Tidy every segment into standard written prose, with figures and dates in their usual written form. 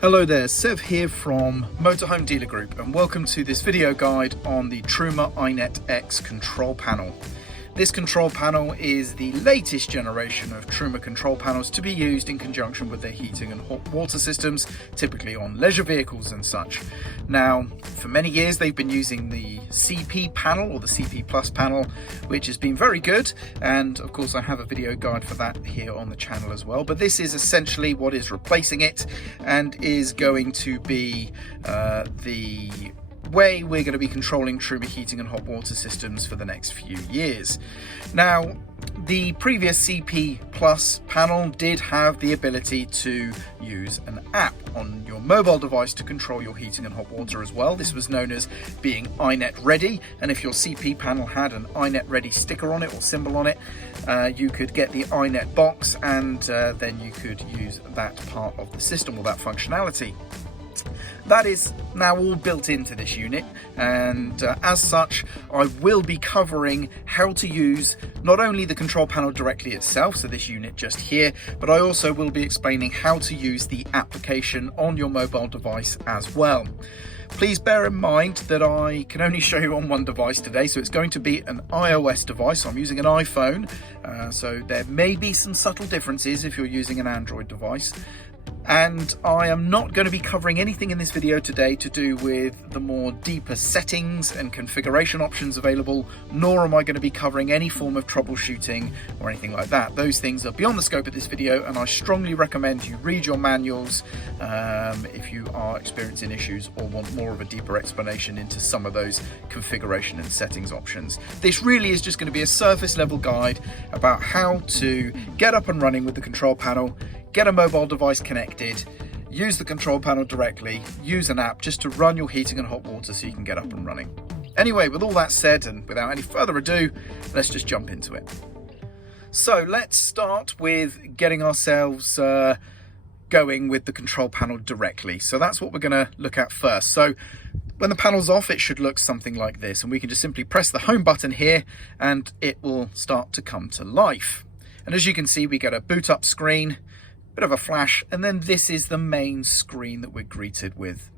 Hello there, Sev here from Motorhome Dealer Group, and welcome to this video guide on the Truma iNet X control panel. This control panel is the latest generation of Truma control panels to be used in conjunction with their heating and hot water systems, typically on leisure vehicles and such. Now, for many years they've been using the CP panel or the CP Plus panel, which has been very good, and of course I have a video guide for that here on the channel as well. But this is essentially what is replacing it and is going to be the way we're going to be controlling Truma heating and hot water systems for the next few years. Now, the previous CP Plus panel did have the ability to use an app on your mobile device to control your heating and hot water as well. This was known as being iNet ready, and if your CP panel had an iNet ready sticker on it or symbol on it, you could get the iNet box and then you could use that part of the system or that functionality. That is now all built into this unit, and as such I will be covering how to use not only the control panel directly itself, so this unit just here, but I also will be explaining how to use the application on your mobile device as well. Please bear in mind that I can only show you on one device today, so it's going to be an iOS device. I'm using an iPhone, so there may be some subtle differences if you're using an Android device. And I am not going to be covering anything in this video today to do with the more deeper settings and configuration options available, nor am I going to be covering any form of troubleshooting or anything like that. Those things are beyond the scope of this video, and I strongly recommend you read your manuals if you are experiencing issues or want more of a deeper explanation into some of those configuration and settings options. This really is just going to be a surface level guide about how to get up and running with the control panel, get a mobile device connected, use the control panel directly, use an app just to run your heating and hot water so you can get up and running. Anyway, with all that said and without any further ado, let's just jump into it. So let's start with getting ourselves going with the control panel directly. So that's what we're going to look at first. So when the panel's off, it should look something like this, and we can just simply press the home button here and it will start to come to life. And as you can see, we get a boot up screen, bit of a flash, and then this is the main screen that we're greeted with.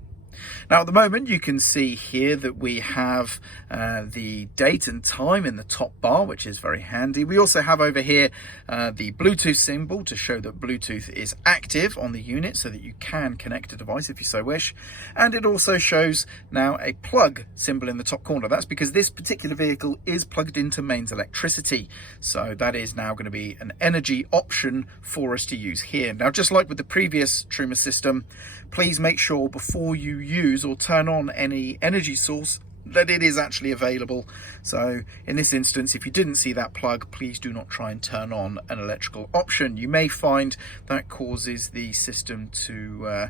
Now at the moment you can see here that we have the date and time in the top bar, which is very handy. We also have over here the Bluetooth symbol to show that Bluetooth is active on the unit so that you can connect a device if you so wish. And it also shows now a plug symbol in the top corner. That's because this particular vehicle is plugged into mains electricity, so that is now going to be an energy option for us to use here. Now, just like with the previous Truma system, please make sure before you use or turn on any energy source that it is actually available. So in this instance, if you didn't see that plug, please do not try and turn on an electrical option. You may find that causes the system to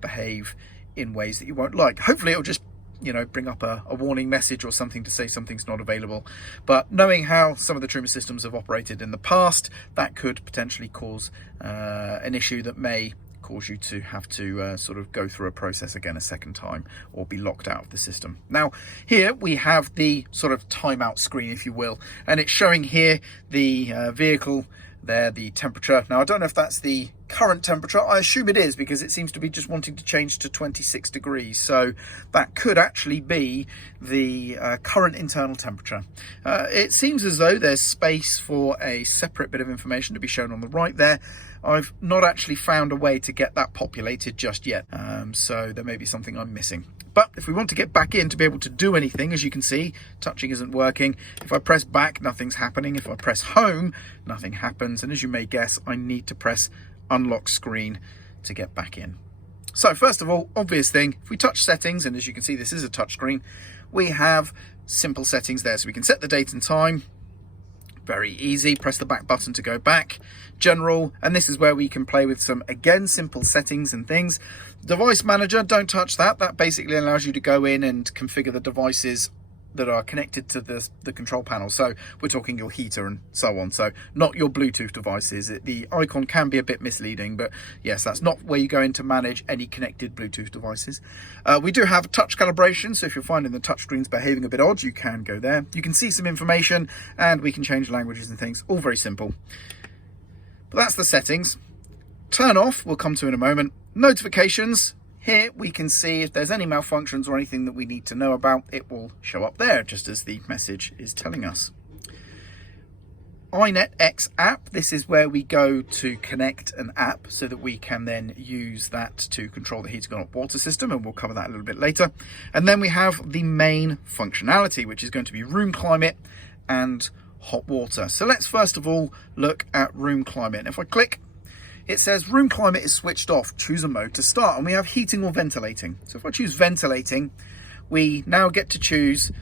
behave in ways that you won't like. Hopefully it'll just bring up a warning message or something to say something's not available. But knowing how some of the Truma systems have operated in the past, that could potentially cause an issue that may cause you to have to sort of go through a process again a second time or be locked out of the system. Now here we have the sort of timeout screen, if you will, and it's showing here the vehicle there, the temperature. Now I don't know if that's the current temperature. I assume it is because it seems to be just wanting to change to 26 degrees, so that could actually be the current internal temperature. It seems as though there's space for a separate bit of information to be shown on the right there. I've not actually found a way to get that populated just yet, so there may be something I'm missing. But if we want to get back in to be able to do anything, as you can see, touching isn't working. If I press back, nothing's happening. If I press home, nothing happens. And as you may guess, I need to press unlock screen to get back in. So first of all, obvious thing, if we touch settings, and as you can see, this is a touch screen, we have simple settings there. So we can set the date and time. Very easy. Press the back button to go back. General, and this is where we can play with some, again, simple settings and things. Device manager, don't touch that. That basically allows you to go in and configure the devices that are connected to the control panel. So we're talking your heater and so on, so not your Bluetooth devices. The icon can be a bit misleading, but yes, that's not where you go in to manage any connected Bluetooth devices. We do have touch calibration, so if you're finding the touch screen's behaving a bit odd, you can go there. You can see some information, and we can change languages and things, all very simple. But that's the settings. Turn off, we'll come to in a moment. Notifications. Here we can see if there's any malfunctions or anything that we need to know about, it will show up there just as the message is telling us. iNet X app, this is where we go to connect an app so that we can then use that to control the heating and hot water system, and we'll cover that a little bit later. And then we have the main functionality, which is going to be room climate and hot water. So let's first of all look at room climate. And if I click, it says room climate is switched off, choose a mode to start, and we have heating or ventilating. So if I choose ventilating, we now get to choose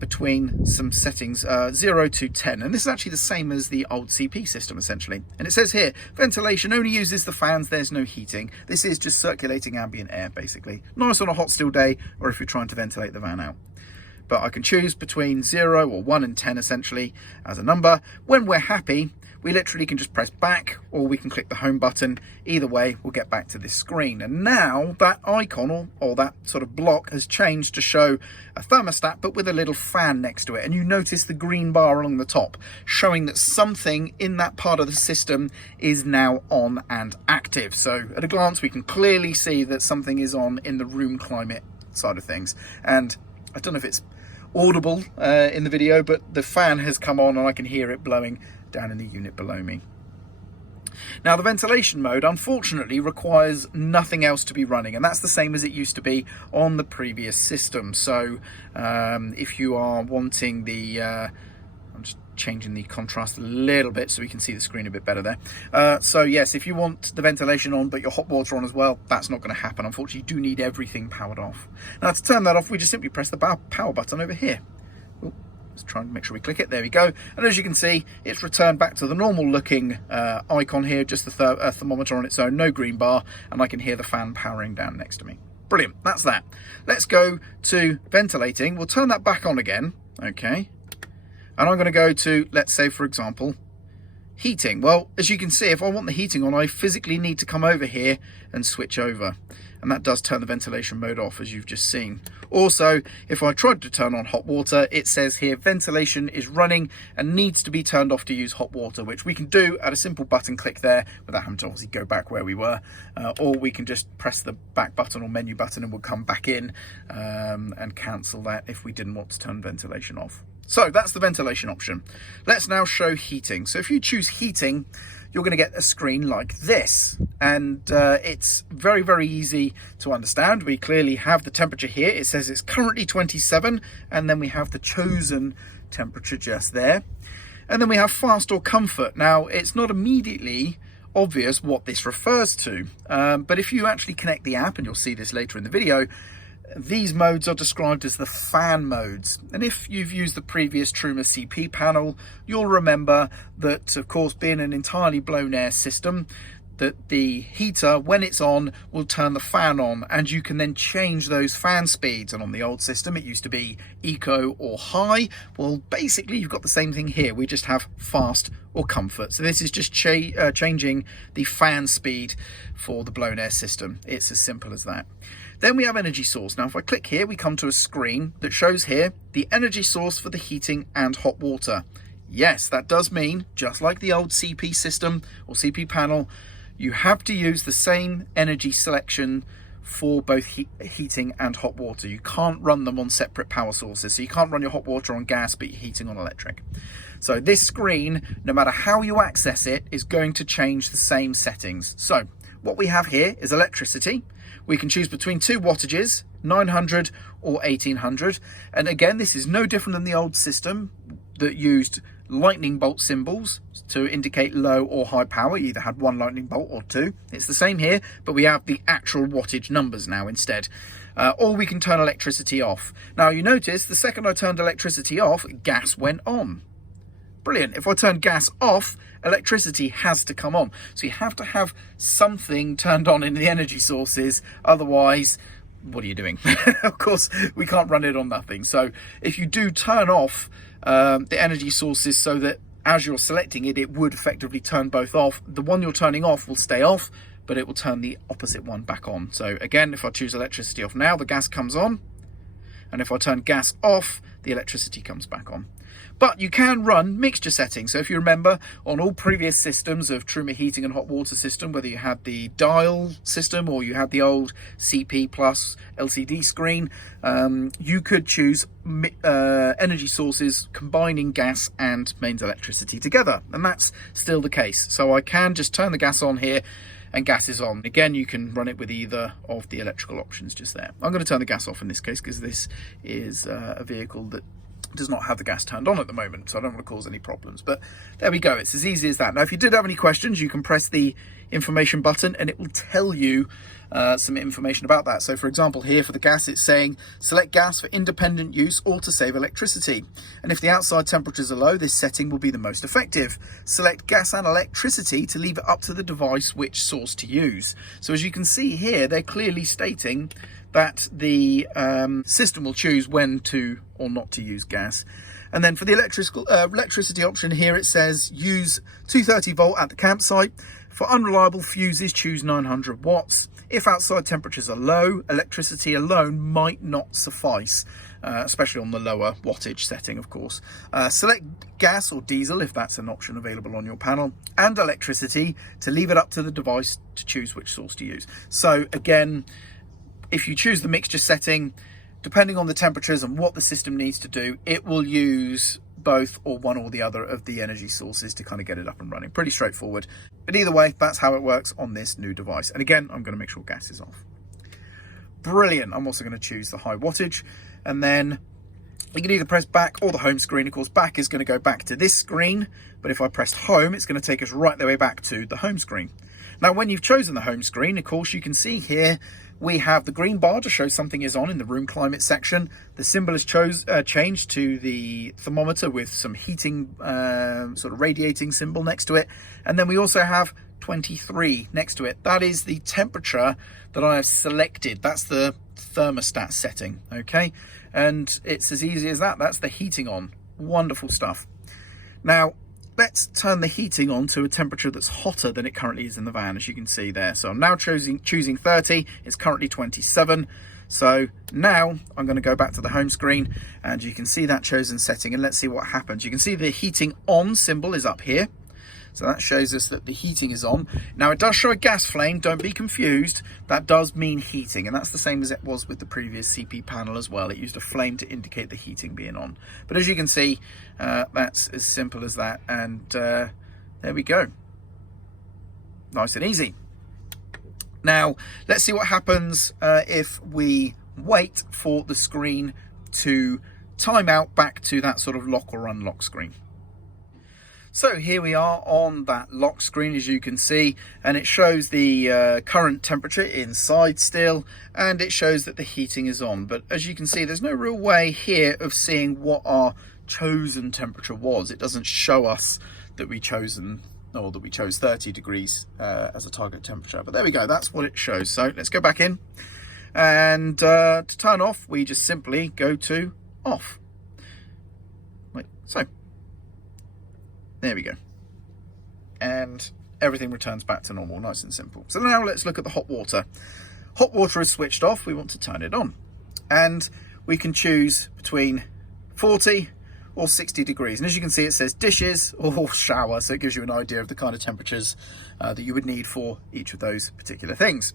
between some settings 0 to 10, and this is actually the same as the old CP system essentially. And it says here ventilation only uses the fans, there's no heating. This is just circulating ambient air basically, nice on a hot still day or if you're trying to ventilate the van out. But I can choose between 0 or 1 and 10 essentially as a number. When we're happy, we literally can just press back, or we can click the home button. Either way, we'll get back to this screen. And now that icon or that sort of block has changed to show a thermostat, but with a little fan next to it. And you notice the green bar along the top, showing that something in that part of the system is now on and active. So at a glance, we can clearly see that something is on in the room climate side of things. And I don't know if it's audible in the video, but the fan has come on and I can hear it blowing down in the unit below me. Now the ventilation mode unfortunately requires nothing else to be running, and that's the same as it used to be on the previous system. So if you are wanting the I'm just changing the contrast a little bit so we can see the screen a bit better there. So yes, if you want the ventilation on but your hot water on as well, that's not going to happen. Unfortunately, you do need everything powered off. Now to turn that off, we just simply press the power button over here. Let's try and make sure we click it. There we go. And as you can see, it's returned back to the normal looking icon here, just the thermometer on its own, no green bar, and I can hear the fan powering down next to me. Brilliant, that's that. Let's go to ventilating. We'll turn that back on again, okay. And I'm gonna go to, let's say for example, heating. Well, as you can see, if I want the heating on, I physically need to come over here and switch over. And that does turn the ventilation mode off, as you've just seen. Also, if I tried to turn on hot water, it says here ventilation is running and needs to be turned off to use hot water, which we can do at a simple button click there without having to obviously go back where we were. Or we can just press the back button or menu button and we'll come back in and cancel that if we didn't want to turn ventilation off. So that's the ventilation option. Let's now show heating. So if you choose heating, you're going to get a screen like this, and it's very, very easy to understand. We clearly have the temperature here. It says it's currently 27, and then we have the chosen temperature just there. And then we have fast or comfort. Now, it's not immediately obvious what this refers to, but if you actually connect the app, and you'll see this later in the video, these modes are described as the fan modes. And if you've used the previous Truma CP panel, you'll remember that, of course, being an entirely blown air system, that the heater, when it's on, will turn the fan on, and you can then change those fan speeds. And on the old system, it used to be eco or high. Well, basically, you've got the same thing here. We just have fast or comfort. So this is just changing the fan speed for the blown air system. It's as simple as that. Then we have energy source. Now, if I click here, we come to a screen that shows here the energy source for the heating and hot water. Yes, that does mean, just like the old CP system or CP panel, you have to use the same energy selection for both heating and hot water. You can't run them on separate power sources. So you can't run your hot water on gas, but your heating on electric. So this screen, no matter how you access it, is going to change the same settings. So what we have here is electricity. We can choose between 2 wattages, 900 or 1800. And again, this is no different than the old system that used lightning bolt symbols to indicate low or high power. You either had 1 lightning bolt or 2. It's the same here, but we have the actual wattage numbers now instead. Or we can turn electricity off. Now you notice the second I turned electricity off, gas went on. Brilliant. If I turn gas off, electricity has to come on. So you have to have something turned on in the energy sources. Otherwise, what are you doing? Of course, we can't run it on nothing. So if you do turn off the energy sources so that as you're selecting it, it would effectively turn both off. The one you're turning off will stay off, but it will turn the opposite one back on. So again, if I choose electricity off now, the gas comes on. And if I turn gas off, the electricity comes back on. But you can run mixture settings. So if you remember, on all previous systems of Truma heating and hot water system, whether you had the dial system or you had the old CP plus LCD screen, you could choose energy sources combining gas and mains electricity together. And that's still the case. So I can just turn the gas on here and gas is on. Again, you can run it with either of the electrical options just there. I'm going to turn the gas off in this case because this is a vehicle that does not have the gas turned on at the moment, so I don't want to cause any problems. But there we go, it's as easy as that. Now if you did have any questions, you can press the information button and it will tell you some information about that. So for example, here for the gas, it's saying select gas for independent use or to save electricity, and if the outside temperatures are low, this setting will be the most effective. Select gas and electricity to leave it up to the device which source to use. So as you can see here, they're clearly stating that the system will choose when to or not to use gas. And then for the electricity option here, it says use 230 volt at the campsite. For unreliable fuses, choose 900 watts. If outside temperatures are low, electricity alone might not suffice, especially on the lower wattage setting, of course. Select gas or diesel if that's an option available on your panel, and electricity to leave it up to the device to choose which source to use. So again, if you choose the mixture setting, depending on the temperatures and what the system needs to do, it will use both or one or the other of the energy sources to kind of get it up and running. Pretty straightforward. But either way, that's how it works on this new device. And again, I'm going to make sure gas is off. Brilliant. I'm also going to choose the high wattage, and then you can either press back or the home screen. Of course, back is going to go back to this screen, but if I press home, it's going to take us right the way back to the home screen. Now, when you've chosen the home screen, of course, you can see here we have the green bar to show something is on in the room climate section. The symbol is changed to the thermometer with some heating, sort of radiating symbol next to it. And then we also have 23 next to it. That is the temperature that I have selected. That's the thermostat setting, okay? And it's as easy as that. That's the heating on. Wonderful stuff. Now, let's turn the heating on to a temperature that's hotter than it currently is in the van, as you can see there. So I'm now choosing 30. It's currently 27. So now I'm going to go back to the home screen, and you can see that chosen setting, and let's see what happens. You can see the heating on symbol is up here. So that shows us that the heating is on. Now it does show a gas flame, don't be confused. That does mean heating, and that's the same as it was with the previous CP panel as well. It used a flame to indicate the heating being on. But as you can see, that's as simple as that, and there we go. Nice and easy. Now, let's see what happens if we wait for the screen to time out back to that sort of lock or unlock screen. So here we are on that lock screen, as you can see, and it shows the current temperature inside still, and it shows that the heating is on. But as you can see, there's no real way here of seeing what our chosen temperature was. It doesn't show us that we chose 30 degrees as a target temperature. But there we go, that's what it shows. So let's go back in, and to turn off, we just simply go to off, like so. There we go. And everything returns back to normal, nice and simple. So now let's look at the hot water. Hot water is switched off, we want to turn it on. And we can choose between 40 or 60 degrees. And as you can see, it says dishes or shower, so it gives you an idea of the kind of temperatures that you would need for each of those particular things.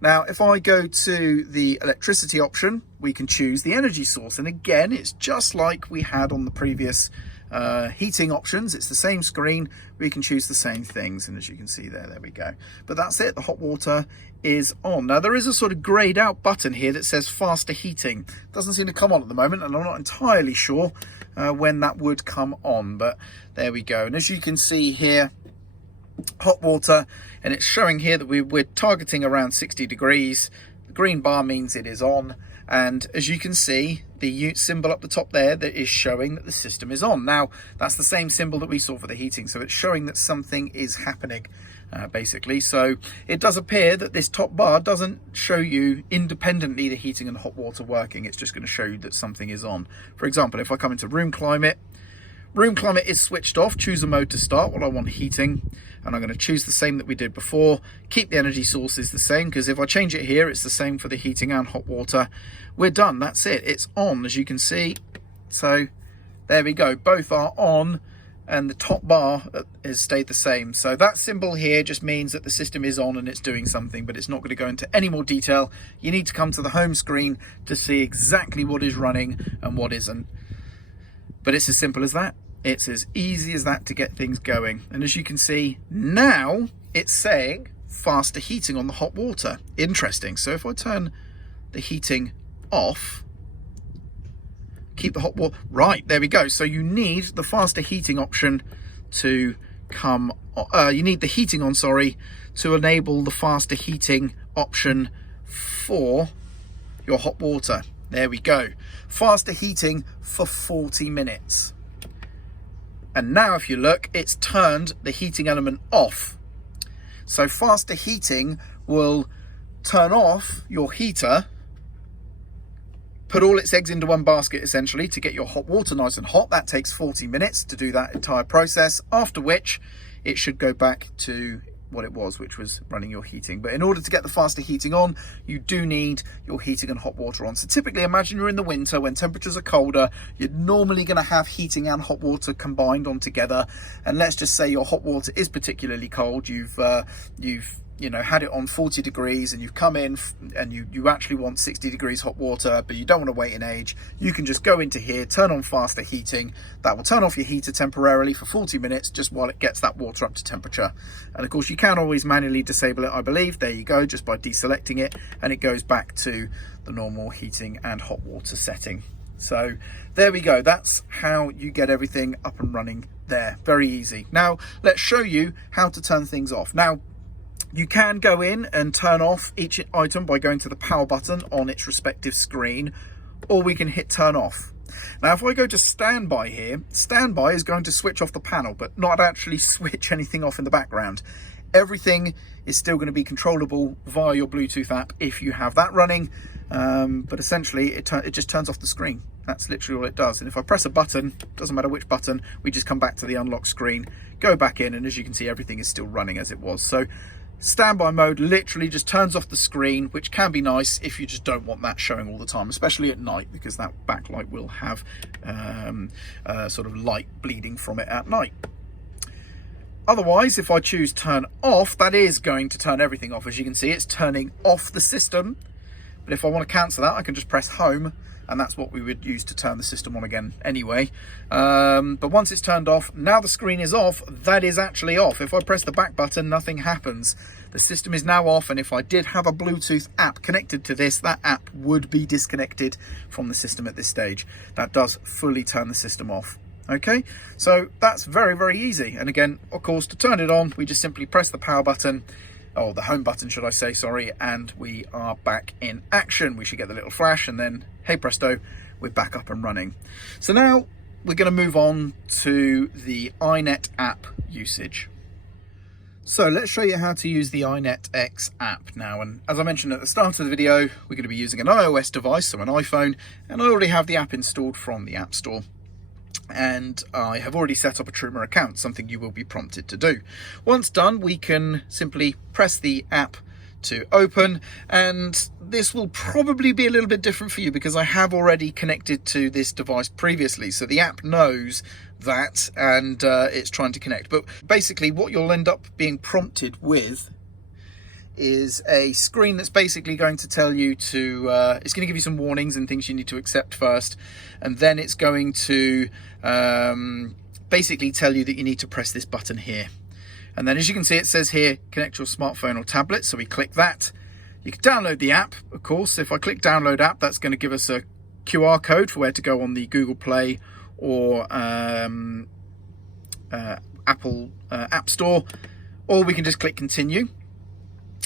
Now, if I go to the electricity option, we can choose the energy source. And again, it's just like we had on the previous heating options. It's the same screen, we can choose the same things, and as you can see there we go. But that's it, the hot water is on. Now there is a sort of grayed out button here that says faster heating. Doesn't seem to come on at the moment, and I'm not entirely sure when that would come on, but there we go. And as you can see here, hot water, and it's showing here that we're targeting around 60 degrees. The green bar means it is on, and as you can see, the symbol up the top there that is showing that the system is on. Now that's the same symbol that we saw for the heating, so it's showing that something is happening basically. So it does appear that this top bar doesn't show you independently the heating and the hot water working. It's just going to show you that something is on. For example, if I come into room climate Room climate is switched off. Choose a mode to start. Well, I want heating, and I'm going to choose the same that we did before. Keep the energy sources the same, because if I change it here, it's the same for the heating and hot water. We're done. That's it. It's on, as you can see. So there we go. Both are on, and the top bar has stayed the same. So that symbol here just means that the system is on and it's doing something, but it's not going to go into any more detail. You need to come to the home screen to see exactly what is running and what isn't. But it's as simple as that. It's as easy as that to get things going. And as you can see now, it's saying faster heating on the hot water. Interesting. So if I turn the heating off, keep the hot water, right, there we go. So you need the faster heating option to come, you need the heating on, sorry, to enable the faster heating option for your hot water. There we go. Faster heating for 40 minutes. And now if you look, it's turned the heating element off. So faster heating will turn off your heater, put all its eggs into one basket essentially to get your hot water nice and hot. That takes 40 minutes to do that entire process, after which it should go back to what it was, which was running your heating. But in order to get the faster heating on, you do need your heating and hot water on. So typically, imagine you're in the winter when temperatures are colder, you're normally going to have heating and hot water combined on together. And let's just say your hot water is particularly cold. You've had it on 40 degrees and you've come in and you actually want 60 degrees hot water, but you don't want to wait an age. You can just go into here, turn on faster heating. That will turn off your heater temporarily for 40 minutes just while it gets that water up to temperature. And of course you can always manually disable it, I believe. There you go, just by deselecting it, and it goes back to the normal heating and hot water setting. So there we go. That's how you get everything up and running there. Very easy. Now let's show you how to turn things off. Now, you can go in and turn off each item by going to the power button on its respective screen, or we can hit turn off. Now, if I go to standby here, standby is going to switch off the panel, but not actually switch anything off in the background. Everything is still going to be controllable via your Bluetooth app if you have that running, but essentially it just turns off the screen. That's literally all it does. And if I press a button, doesn't matter which button, we just come back to the unlock screen, go back in, and as you can see, everything is still running as it was. So standby mode literally just turns off the screen, which can be nice if you just don't want that showing all the time, especially at night, because that backlight will have sort of light bleeding from it at night. Otherwise, if I choose turn off, that is going to turn everything off. As you can see, it's turning off the system. But if I want to cancel that, I can just press home, and that's what we would use to turn the system on again anyway. But once it's turned off, now the screen is off, that is actually off. If I press the back button, nothing happens. The system is now off, and if I did have a Bluetooth app connected to this, that app would be disconnected from the system at this stage. That does fully turn the system off. Okay, so that's very, very easy. And again, of course, to turn it on, we just simply press the power button, or the home button, should I say, sorry, and we are back in action. We should get the little flash, and then, hey presto, we're back up and running. So now we're going to move on to the iNet app usage. So let's show you how to use the iNet X app now. And as I mentioned at the start of the video, we're going to be using an iOS device, so an iPhone, and I already have the app installed from the App Store. And I have already set up a Truma account, something you will be prompted to do. Once done, we can simply press the app to open, and this will probably be a little bit different for you because I have already connected to this device previously, so the app knows that, and it's trying to connect. But basically what you'll end up being prompted with is a screen that's basically going to tell you to, it's going to give you some warnings and things you need to accept first, and then it's going to basically tell you that you need to press this button here. And then as you can see, it says here, connect your smartphone or tablet, so we click that. You can download the app, of course. If I click download app, that's going to give us a QR code for where to go on the Google Play or Apple App Store, or we can just click continue.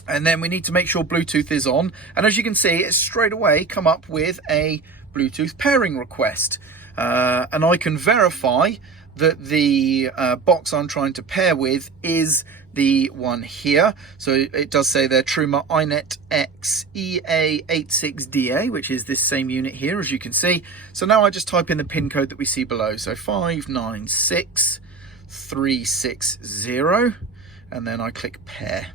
And then we need to make sure Bluetooth is on. And as you can see, it's straight away come up with a Bluetooth pairing request. And I can verify that the box I'm trying to pair with is the one here. So it does say there Truma iNet X EA86DA, which is this same unit here, as you can see. So now I just type in the pin code that we see below. So 596360, and then I click pair,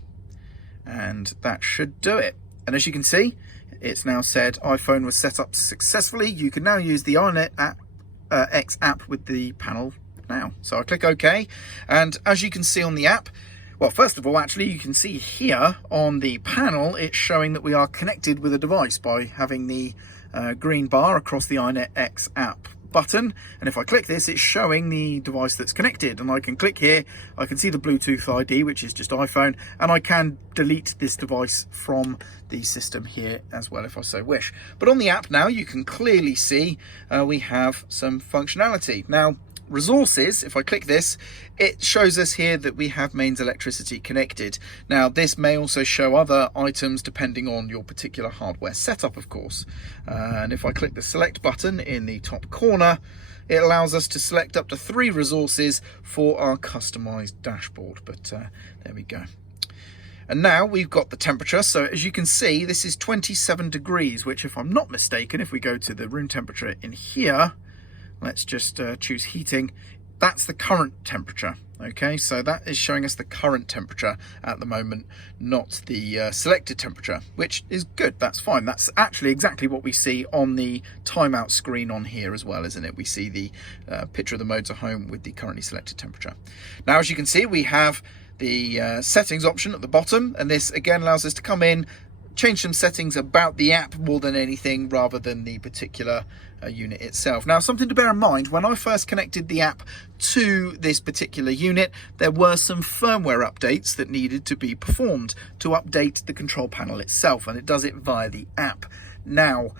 and that should do it. And as you can see, it's now said iPhone was set up successfully. You can now use the iNet X app with the panel now. So I click OK, and as you can see on the app, well, first of all, actually, you can see here on the panel, it's showing that we are connected with a device by having the green bar across the iNet X app button. And if I click this, it's showing the device that's connected, and I can click here, I can see the Bluetooth ID, which is just iPhone, and I can delete this device from the system here as well if I so wish. But on the app now, you can clearly see we have some functionality. Now, resources, if I click this, it shows us here that we have mains electricity connected. Now this may also show other items depending on your particular hardware setup, of course. And if I click the select button in the top corner, it allows us to select up to 3 resources for our customized dashboard. But there we go. And now we've got the temperature. So as you can see, this is 27 degrees, which, if I'm not mistaken, if we go to the room temperature in here, let's just choose heating, that's the current temperature. Okay, so that is showing us the current temperature at the moment, not the selected temperature, which is good. That's fine. That's actually exactly what we see on the timeout screen on here as well, isn't it? We see the picture of the motorhome with the currently selected temperature. Now, as you can see, we have the settings option at the bottom, and this again allows us to come in, change some settings about the app more than anything, rather than the particular unit itself. Now, something to bear in mind, when I first connected the app to this particular unit, there were some firmware updates that needed to be performed to update the control panel itself, and it does it via the app. Now,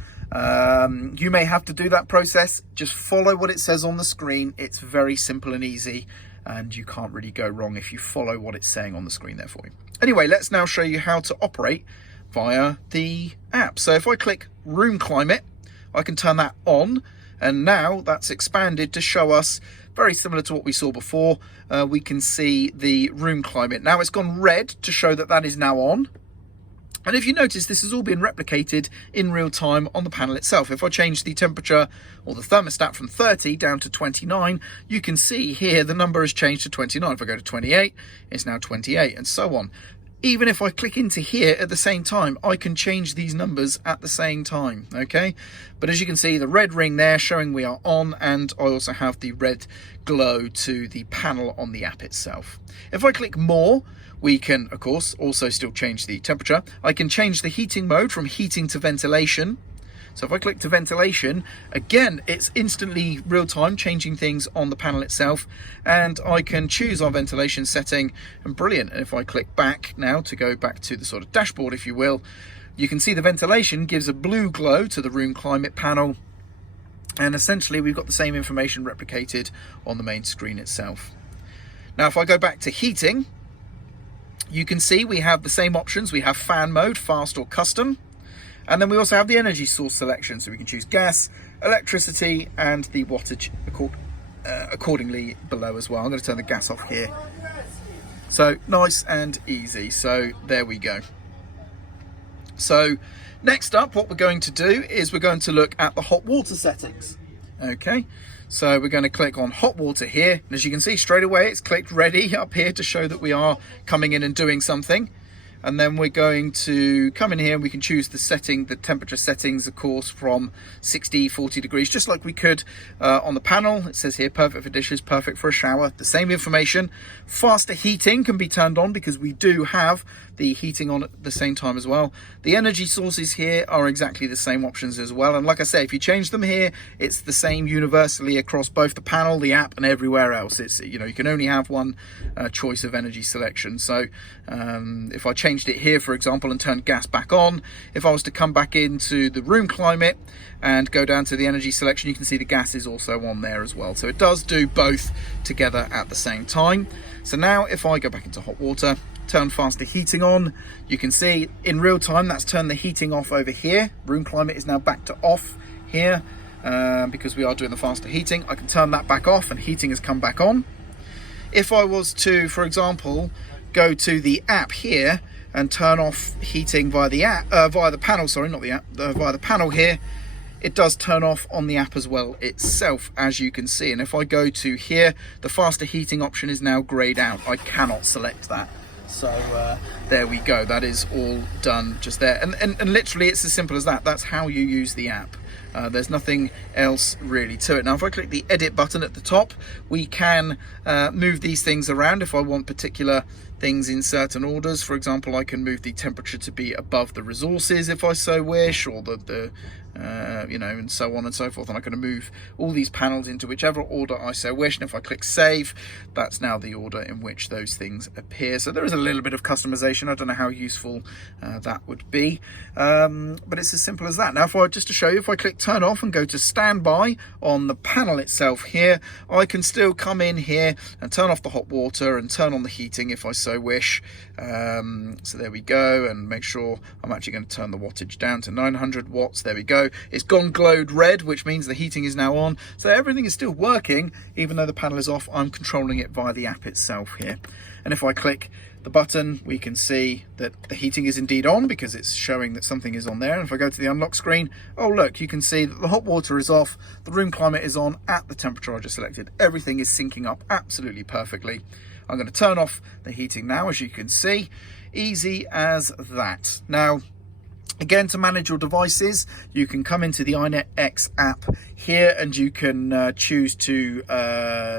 you may have to do that process. Just follow what it says on the screen. It's very simple and easy, and you can't really go wrong if you follow what it's saying on the screen there for you. Anyway, let's now show you how to operate via the app. So if I click room climate, I can turn that on, and now that's expanded to show us, very similar to what we saw before, we can see the room climate. Now it's gone red to show that that is now on. And if you notice, this has all been replicated in real time on the panel itself. If I change the temperature or the thermostat from 30 down to 29, you can see here the number has changed to 29. If I go to 28, it's now 28, and so on. Even if I click into here at the same time, I can change these numbers at the same time, okay? But as you can see, the red ring there showing we are on, and I also have the red glow to the panel on the app itself. If I click more, we can, of course, also still change the temperature. I can change the heating mode from heating to ventilation. So if I click to ventilation, again, it's instantly real time changing things on the panel itself, and I can choose our ventilation setting, and brilliant. And if I click back now to go back to the sort of dashboard, if you will, you can see the ventilation gives a blue glow to the room climate panel, and essentially we've got the same information replicated on the main screen itself. Now, if I go back to heating, you can see we have the same options. We have fan mode, fast or custom. And then we also have the energy source selection, so we can choose gas, electricity, and the wattage accordingly below as well. I'm going to turn the gas off here. So nice and easy. So there we go. So next up, what we're going to do is we're going to look at the hot water settings. Okay, so we're going to click on hot water here. And as you can see straight away, it's clicked ready up here to show that we are coming in and doing something. And then we're going to come in here and we can choose the setting, the temperature settings, of course, from 60, 40 degrees, just like we could on the panel. It says here, perfect for dishes, perfect for a shower. The same information. Faster heating can be turned on because we do have the heating on at the same time as well. The energy sources here are exactly the same options as well. And like I say, if you change them here, it's the same universally across both the panel, the app, and everywhere else. It's, you know, you can only have one choice of energy selection. So if I changed it here, for example, and turned gas back on, if I was to come back into the room climate and go down to the energy selection, you can see the gas is also on there as well. So it does do both together at the same time. So now if I go back into hot water, turn faster heating on, you can see in real time that's turned the heating off over here. Room climate is now back to off here because we are doing the faster heating. I can turn that back off and heating has come back on. If I was to, for example, go to the app here and turn off heating via the app, via the panel, sorry, not the app, via the panel here, it does turn off on the app as well itself, as you can see. And if I go to here, the faster heating option is now greyed out. I cannot select that. So there we go, that is all done just there. And literally it's as simple as that. That's how you use the app. There's nothing else really to it. Now if I click the edit button at the top, we can move these things around if I want particular things in certain orders. For example, I can move the temperature to be above the resources if I so wish, or the you know, and so on and so forth. And I can move all these panels into whichever order I so wish. And if I click save, that's now the order in which those things appear. So there is a little bit of customization. I don't know how useful that would be, but it's as simple as that. Now, if I just to show you, if I click turn off and go to standby on the panel itself here, I can still come in here and turn off the hot water and turn on the heating if I so wish. So there we go, and make sure I'm actually going to turn the wattage down to 900 watts. There we go. It's gone glowed red, which means the heating is now on. So everything is still working, even though the panel is off. I'm controlling it via the app itself here. And if I click the button, we can see that the heating is indeed on because it's showing that something is on there. And if I go to the unlock screen, oh look, you can see that the hot water is off, the room climate is on at the temperature I just selected. Everything is syncing up absolutely perfectly. I'm going to turn off the heating now, as you can see. Easy as that. Now, again, to manage your devices, you can come into the iNet X app here and you can choose to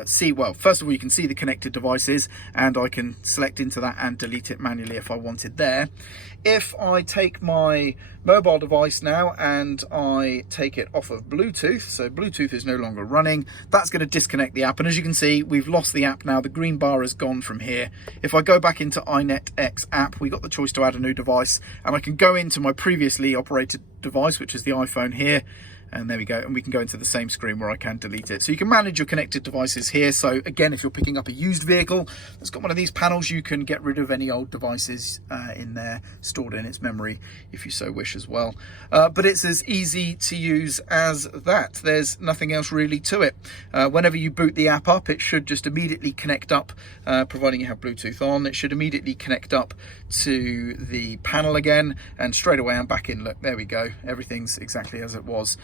see, well, first of all, you can see the connected devices, and I can select into that and delete it manually if I wanted there. If I take my mobile device now and I take it off of Bluetooth, so Bluetooth is no longer running, that's going to disconnect the app. And as you can see, we've lost the app now. The green bar is gone from here. If I go back into iNet X app, we got the choice to add a new device, and I can go into my previously operated device, which is the iPhone here, and there we go, and we can go into the same screen where I can delete it. So you can manage your connected devices here. So again, if you're picking up a used vehicle that's got one of these panels, you can get rid of any old devices in there stored in its memory if you so wish as well. But it's as easy to use as that. There's nothing else really to it. Whenever you boot the app up, it should just immediately connect up, providing you have Bluetooth on. It should immediately connect up to the panel again, and straight away I'm back in. Look, there we go, everything's exactly as it was.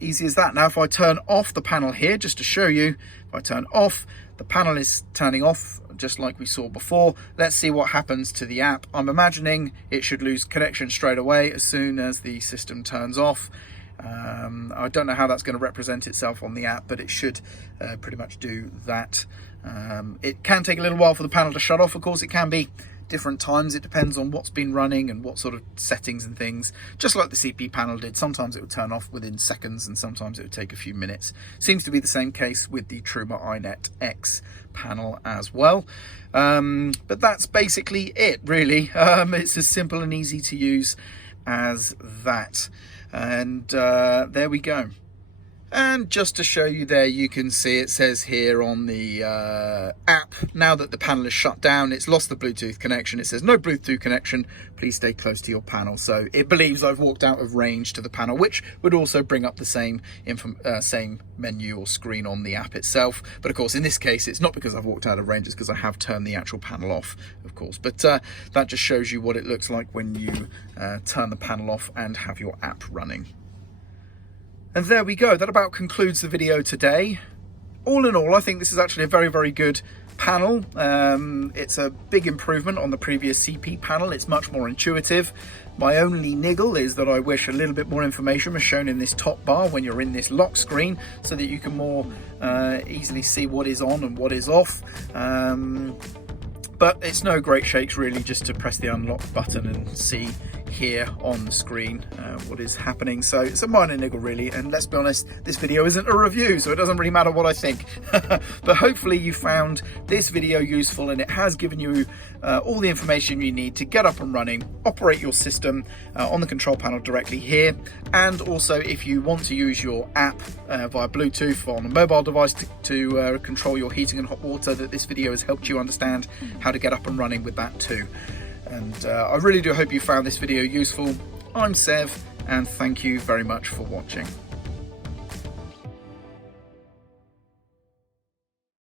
Easy as that. Now if I turn off the panel here, just to show you, if I turn off, the panel is turning off just like we saw before. Let's see what happens to the app. I'm imagining it should lose connection straight away as soon as the system turns off. I don't know how that's going to represent itself on the app, but it should pretty much do that. It can take a little while for the panel to shut off. Of course, it can be different times. It depends on what's been running and what sort of settings and things, just like the CP panel did. Sometimes it would turn off within seconds and sometimes it would take a few minutes. Seems to be the same case with the Truma iNet X panel as well. But that's basically it, really. It's as simple and easy to use as that. And there we go. And just to show you there, you can see it says here on the app, now that the panel is shut down, it's lost the Bluetooth connection. It says no Bluetooth connection, please stay close to your panel. So it believes I've walked out of range to the panel, which would also bring up the same menu or screen on the app itself. But of course, in this case, it's not because I've walked out of range, it's because I have turned the actual panel off, of course. But that just shows you what it looks like when you turn the panel off and have your app running. And there we go, that about concludes the video today. All in all, I think this is actually a very, very good panel. It's a big improvement on the previous CP panel. It's much more intuitive. My only niggle is that I wish a little bit more information was shown in this top bar when you're in this lock screen, so that you can more easily see what is on and what is off. But it's no great shakes really, just to press the unlock button and see here on the screen what is happening. So it's a minor niggle really, and let's be honest, this video isn't a review, so it doesn't really matter what I think. But hopefully you found this video useful, and it has given you all the information you need to get up and running, operate your system on the control panel directly here. And also, if you want to use your app via Bluetooth on a mobile device to control your heating and hot water, that this video has helped you understand how to get up and running with that too. And I really do hope you found this video useful. I'm Sev, and thank you very much for watching.